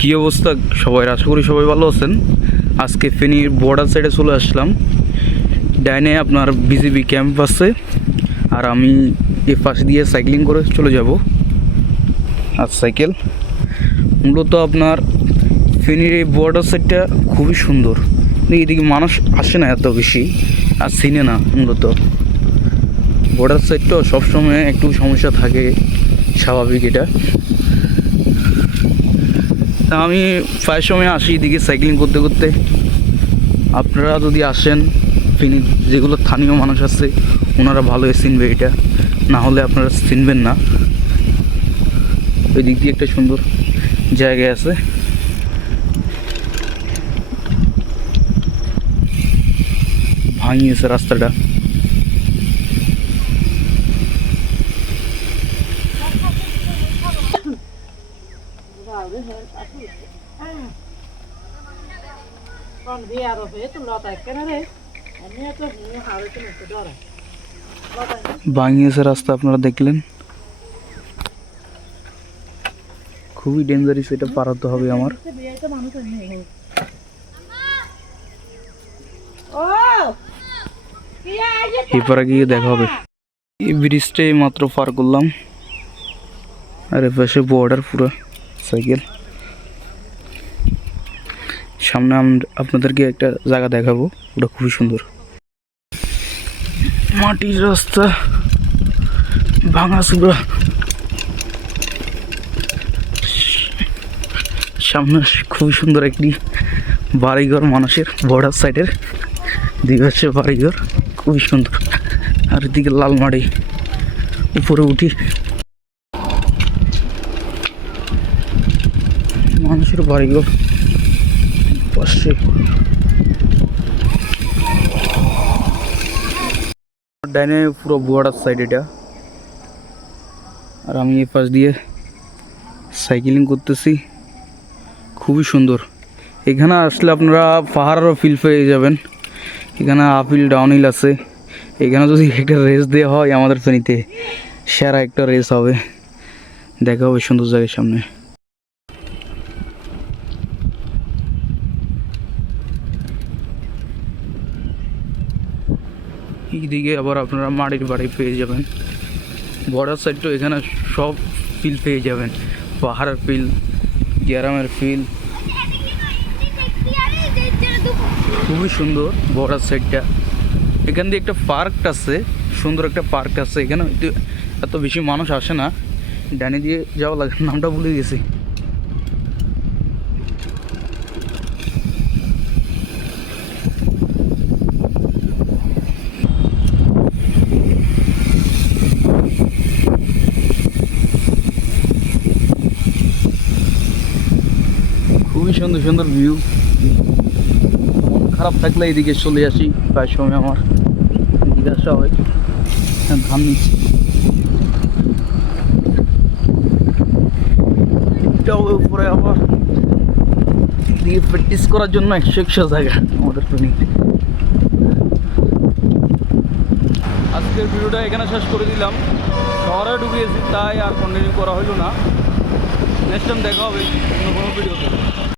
কি অবস্থা সবাই, আশা করি সবাই ভালো আছেন। আজকে ফেনীর বর্ডার সাইডে চলে আসলাম। ডাইনে আপনার বিজিবি ক্যাম্প আছে, আর আমি এই পাশ দিয়ে সাইক্লিং করে চলে যাব। আর সাইকেল মূলত আপনার ফেনীর এই বর্ডার সাইডটা খুবই সুন্দর, এদিকে মানুষ আসে না এত বেশি, আর চিনে না। মূলত বর্ডার সাইডটা সবসময় একটু সমস্যা থাকে, স্বাভাবিক এটা। তা আমি প্রায় সময় আসি এদিকে সাইক্লিং করতে করতে। আপনারা যদি আসেন, ফেনীর যেগুলো স্থানীয় মানুষ আছে ওনারা ভালোই চিনবে এটা, না হলে আপনারা চিনবেন না। ওই দিক দিয়ে একটা সুন্দর জায়গায় আছে। ভাঙিয়েছে রাস্তাটা। ভাঙিয়েছে রাস্তা, আপনারা দেখলেন। খুবই ডেঞ্জারাস, এটা পারাতে হবে আমার। এরপরে গিয়ে দেখা হবে। এই ব্রিজটাই মাত্র পার করলাম, আর এ পাশে বর্ডার পুরো সাইকেল। সামনে আপনাদেরকে একটা জায়গা দেখাবো, ওটা খুবই সুন্দর। মাটির রাস্তা, ভাঙাচুরা। সামনে খুবই সুন্দর একটি বাড়িঘর, মানুষের বর্ডার সাইডের দুই পাশে বাড়িঘর, খুবই সুন্দর। আর এদিকে লাল মাটি। উপরে উঠি, মানুষের বাড়িঘর পাশে। ডাইনে পুরো বর্ডার সাইড এটা, আর আমি এই পাশ দিয়ে সাইকেলিং করতেছি। খুবই সুন্দর। এখানে আসলে আপনারা পাহাড়েরও ফিল পেয়ে যাবেন। এখানে আপ হিল ডাউন হিল আছে। এখানে যদি একটা রেস দেওয়া হয় আমাদের ফেনীতে, সেরা একটা রেস হবে। দেখা হবে সুন্দর জায়গার সামনে। এইদিকে আবার আপনারা মাটির বাড়ি পেয়ে যাবেন। বর্ডার সাইড তো এখানে সব ফিল পেয়ে যাবেন, পাহাড়ের ফিল, গ্রামের ফিল। খুবই সুন্দর বর্ডার সাইডটা। এখান দিয়ে একটা পার্ক আছে, সুন্দর একটা পার্ক আছে। এখানে এত বেশি মানুষ আসে না, ডানি দিয়ে যাওয়া লাগে, নামটা ভুলে গেছি। খুবই সুন্দর সুন্দর ভিউ। মন খারাপ থাকলে এদিকে চলে আসি, প্রায় সময় আমার এদিকে আসা হয়। ধান নিচ্ছি, উপরে আবার এদিকে প্র্যাকটিস করার জন্য 100 জায়গা আমাদের ট্রেনিং। আজকের ভিডিওটা এখানে শেষ করে দিলাম। শহরে ঢুকিয়েছি তাই আর কন্টিনিউ করা হলো না। নেক্সট টাইম দেখা হবে অন্য কোনো ভিডিওতে।